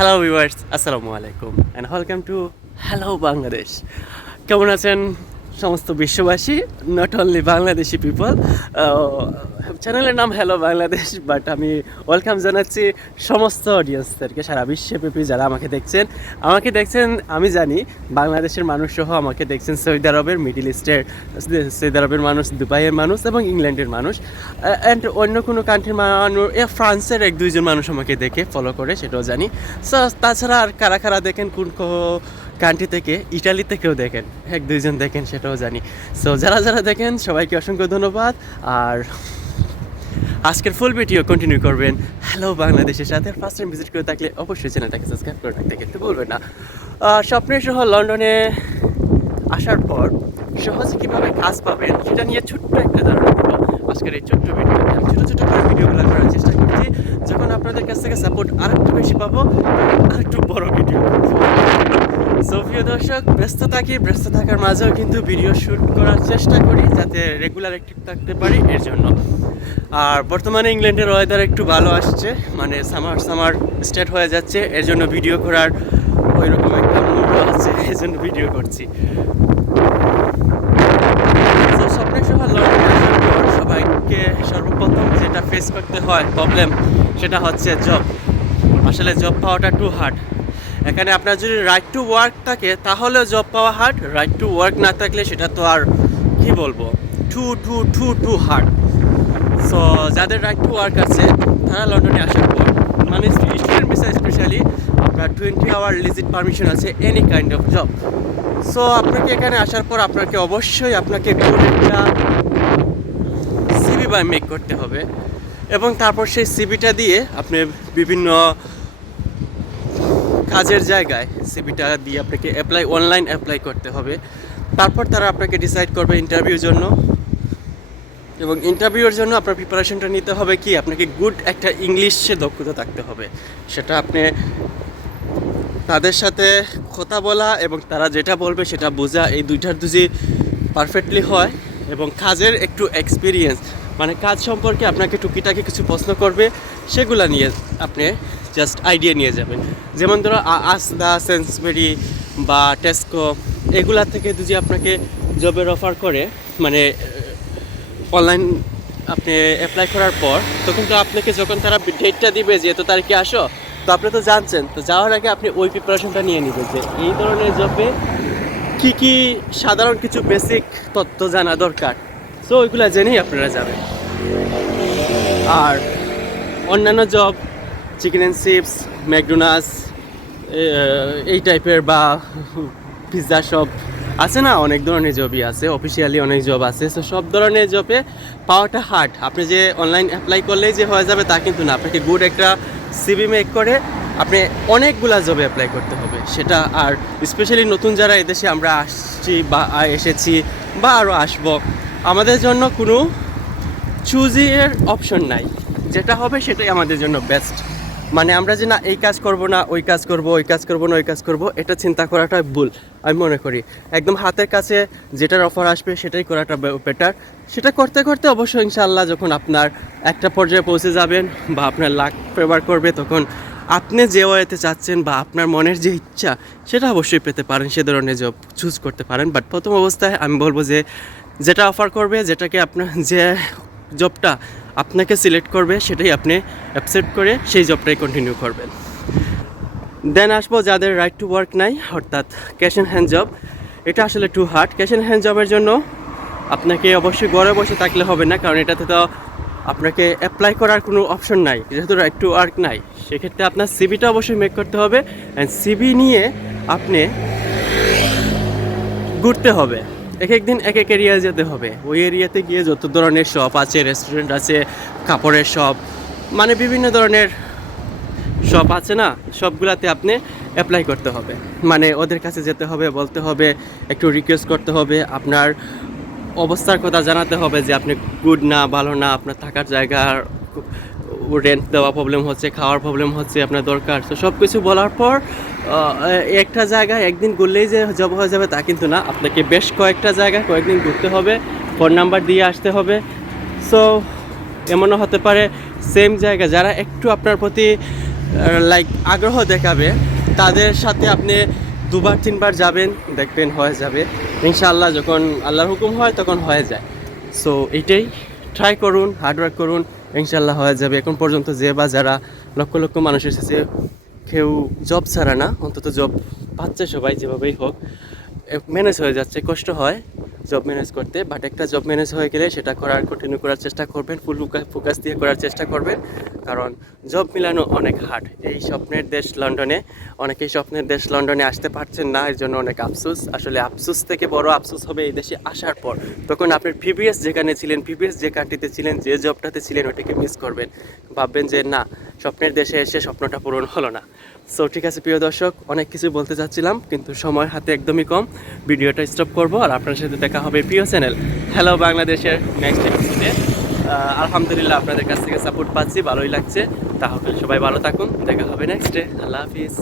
Hello viewers, আসসালামু আলাইকুম and welcome to hello Bangladesh. কেমন আছেন সমস্ত বিশ্ববাসী, নট অনলি বাংলাদেশি পিপল? চ্যানেলের নাম হ্যালো বাংলাদেশ, বাট আমি ওয়েলকাম জানাচ্ছি সমস্ত অডিয়েন্সদেরকে, সারা বিশ্বব্যাপী যারা আমাকে দেখছেন। আমি জানি বাংলাদেশের মানুষ সহ আমাকে দেখছেন সৌদি আরবের, মিডিল ইস্টের, সৌদি আরবের মানুষ, দুবাইয়ের মানুষ এবং ইংল্যান্ডের মানুষ, অ্যান্ড অন্য কোনো কান্ট্রির মানুষ, ফ্রান্সের এক দুইজন মানুষ আমাকে দেখে ফলো করে, সেটাও জানি। সো তাছাড়া আর কারা কারা দেখেন কোন কান্ট্রি থেকে, ইটালি থেকেও দেখেন, এক দুইজন দেখেন, সেটাও জানি। সো যারা যারা দেখেন সবাইকে অসংখ্য ধন্যবাদ। আর আজকের ফুল ভিডিও কন্টিনিউ করবেন হ্যালো বাংলাদেশের সাথে। ফার্স্ট টাইম ভিজিট করে থাকলে অবশ্যই চ্যানেলটাকে সাবস্ক্রাইব করে রাখতে কিন্তু ভুলবেন না। স্বপ্নের শহর লন্ডনে আসার পর সহজে কীভাবে কাজ পাবেন সেটা নিয়ে ছোট্ট একটা ধারণা দেবো আজকের এই ছোট্ট ভিডিওতে। আমি ছোটো ছোটো করে ভিডিওগুলো করার চেষ্টা করছি, যখন আপনাদের কাছ থেকে সাপোর্ট আরেকটু বেশি পাবো, আরেকটু বড় ভিডিও। সো প্রিয় দর্শক, ব্যস্ত থাকার মাঝেও কিন্তু ভিডিও শ্যুট করার চেষ্টা করি যাতে রেগুলার অ্যাক্টিভ থাকতে পারি, এর জন্য। আর বর্তমানে ইংল্যান্ডের ওয়েদার একটু ভালো আসছে, মানে সামার স্টার্ট হয়ে যাচ্ছে, এর জন্য ভিডিও করার ওই রকম একটা মুড আছে, এর জন্য ভিডিও করছি। স্বপ্নের শহর লন্ডনে আসার পর সবাইকে সর্বপ্রথম যেটা ফেস করতে হয় প্রবলেম, সেটা হচ্ছে জব। আসলে জব পাওয়াটা টু হার্ড। এখানে আপনার যদি রাইট টু ওয়ার্ক থাকে তাহলেও জব পাওয়া হার্ড, রাইট টু ওয়ার্ক না থাকলে সেটা তো আর কি বলবো, টু হার্ড। সো যাদের রাইট টু ওয়ার্ক আছে তারা লন্ডনে আসার পর, মানে স্টুডেন্ট ভিসা স্পেশালি, আপনার 20 আওয়ার লিজিট পারমিশন আছে any kind of job. So আপনাকে এখানে আসার পর অবশ্যই আপনাকে গুড একটা সিভি মেক করতে হবে, এবং তারপর সেই সিভিটা দিয়ে আপনি বিভিন্ন কাজের জায়গায় সিভিটা দিয়ে আপনাকে অনলাইন অ্যাপ্লাই করতে হবে। তারপর তারা আপনাকে ডিসাইড করবে ইন্টারভিউর জন্য, এবং ইন্টারভিউর জন্য আপনার প্রিপারেশনটা নিতে হবে কি, আপনাকে গুড একটা ইংলিশে দক্ষতা থাকতে হবে। সেটা আপনি তাদের সাথে কথা বলা এবং তারা যেটা বলবে সেটা বোঝা, এই দুইটার যদি পারফেক্টলি হয়, এবং কাজের একটু এক্সপিরিয়েন্স, মানে কাজ সম্পর্কে আপনাকে টুকিটাকি কিছু প্রশ্ন করবে, সেগুলো নিয়ে আপনি জাস্ট আইডিয়া নিয়ে যাবেন। যেমন ধরো আসদা, সেন্সবেরি বা টেস্কো, এগুলা থেকে যদি আপনাকে জবের অফার করে, মানে অনলাইন আপনি অ্যাপ্লাই করার পর, তখন তো আপনাকে যখন তারা ডেটটা দিবে যে এত তারিখে আসো, তো আপনি তো জানছেন, তো যাওয়ার আগে আপনি ওই প্রিপারেশনটা নিয়ে নেবেন যে এই ধরনের জবে কী কী সাধারণ কিছু বেসিক তথ্য জানা দরকার। সো ওইগুলো জেনেই আপনারা যাবেন। আর অন্যান্য job, chicken and chips, McDonald's, এই টাইপের, বা পিৎজা শপ আছে না, অনেক ধরনের জবই আছে, অফিসিয়ালি অনেক জব আছে। সো সব ধরনের জবে পাওয়াটা হার্ড। আপনি যে অনলাইন অ্যাপ্লাই করলেই যে হয়ে যাবে তা কিন্তু না, আপনাকে গুড একটা সিভি মেক করে আপনি অনেকগুলা জবে অ্যাপ্লাই করতে হবে সেটা। আর স্পেশালি নতুন যারা এদেশে আমরা আসছি বা এসেছি বা আরও আসবো, আমাদের জন্য কোনো চুজের অপশন নাই, যেটা হবে সেটাই আমাদের জন্য বেস্ট। মানে আমরা যে না এই কাজ করব না, ওই কাজ করব, ওই কাজ করব না, ওই কাজ করব, এটা চিন্তা করাটা ভুল আমি মনে করি। একদম হাতের কাছে যেটার অফার আসবে সেটাই করাটা বেটার। সেটা করতে করতে অবশ্যই ইনশাআল্লাহ যখন আপনার একটা পর্যায়ে পৌঁছে যাবেন বা আপনার লাক ফেভার করবে, তখন আপনি যে ওয়েতে চাচ্ছেন বা আপনার মনের যে ইচ্ছা সেটা অবশ্যই পেতে পারেন, সে ধরনের জব চুজ করতে পারেন। বাট প্রথম অবস্থায় আমি বলবো যে যেটা অফার করবে, যেটাকে আপনার যে জবটা আপনাকে সিলেক্ট করবে সেটাই আপনি অ্যাকসেপ্ট করে সেই জবটাই কন্টিনিউ করবেন। দেন আসবো যাদের রাইট টু ওয়ার্ক নাই, অর্থাৎ ক্যাশ অ্যান্ড হ্যান্ড জব। এটা আসলে too hard. Cash and hand জবের জন্য আপনাকে অবশ্যই ঘরে বসে থাকলে হবে না, কারণ এটাতে তো আপনাকে অ্যাপ্লাই করার কোনো অপশন নাই, যেহেতু রাইট টু ওয়ার্ক নাই। সেক্ষেত্রে আপনার সিভিটা অবশ্যই মেক করতে হবে, অ্যান্ড সিভি নিয়ে আপনি ঘুরতে হবে, এক এক দিন এক এক এরিয়ায় যেতে হবে। ওই এরিয়াতে গিয়ে যত ধরনের শপ আছে, রেস্টুরেন্ট আছে, কাপড়ের শপ, মানে বিভিন্ন ধরনের শপ আছে না, সবগুলাতে আপনি অ্যাপ্লাই করতে হবে। মানে ওদের কাছে যেতে হবে, বলতে হবে, একটু রিকোয়েস্ট করতে হবে, আপনার অবস্থার কথা জানাতে হবে যে আপনি গুড না, ভালো না, আপনার থাকার জায়গার রেন্ট দেওয়া প্রবলেম হচ্ছে, খাওয়ার প্রবলেম হচ্ছে, আপনার দরকার। তো সব কিছু বলার পর একটা জায়গায় একদিন ঘুরলেই যে জব হয়ে যাবে তা কিন্তু না, আপনাকে বেশ কয়েকটা জায়গায় কয়েকদিন ঘুরতে হবে, ফোন নাম্বার দিয়ে আসতে হবে। সো এমনও হতে পারে সেম জায়গা যারা একটু আপনার প্রতি লাইক আগ্রহ দেখাবে, তাদের সাথে আপনি দুবার তিনবার যাবেন, দেখবেন হয়ে যাবে ইনশাআল্লাহ। যখন আল্লাহর হুকুম হয় তখন হয়ে যায়। সো এইটাই, ট্রাই করুন, হার্ডওয়ার্ক করুন, ইনশাআল্লাহ হয়ে যাবে। এখন পর্যন্ত যে বা যারা লক্ষ লক্ষ মানুষ এসেছে, কেউ জব ছাড়া না, অন্তত জব পাচ্ছে সবাই যেভাবেই হোক, ম্যানেজ হয়ে যাচ্ছে। কষ্ট হয় জব ম্যানেজ করতে, বাট একটা জব ম্যানেজ হয়ে গেলে সেটা কন্টিনিউ করার চেষ্টা করবেন, ফুল ফোকাস দিয়ে করার চেষ্টা করবেন, কারণ জব মিলানো অনেক হার্ড। এই স্বপ্নের দেশ লন্ডনে, অনেকেই স্বপ্নের দেশ লন্ডনে আসতে পারছেন না, এর জন্য অনেক আফসোস। আসলে আফসোস থেকে বড় আফসোস হবে এই দেশে আসার পর, তখন আপনার প্রিভিয়াস যেখানে ছিলেন, প্রিভিয়াস যে কান্ট্রিতে ছিলেন, যে জবটাতে ছিলেন, ওটাকে মিস করবেন, ভাববেন যে না, স্বপ্নের দেশে এসে স্বপ্নটা পূরণ হলো না। সো ঠিক আছে প্রিয় দর্শক, অনেক কিছু বলতে চাচ্ছিলাম কিন্তু সময় হাতে একদমই কম, ভিডিওটা স্টপ করব। আর আপনার সাথে দেখা হবে প্রিয় চ্যানেল হ্যালো বাংলাদেশের নেক্সট এপিসোডে। আলহামদুলিল্লাহ আপনাদের কাছ থেকে সাপোর্ট পাচ্ছি, ভালোই লাগছে। তাহলে সবাই ভালো থাকুন, দেখা হবে নেক্সট ডে। আল্লাহ হাফিজ।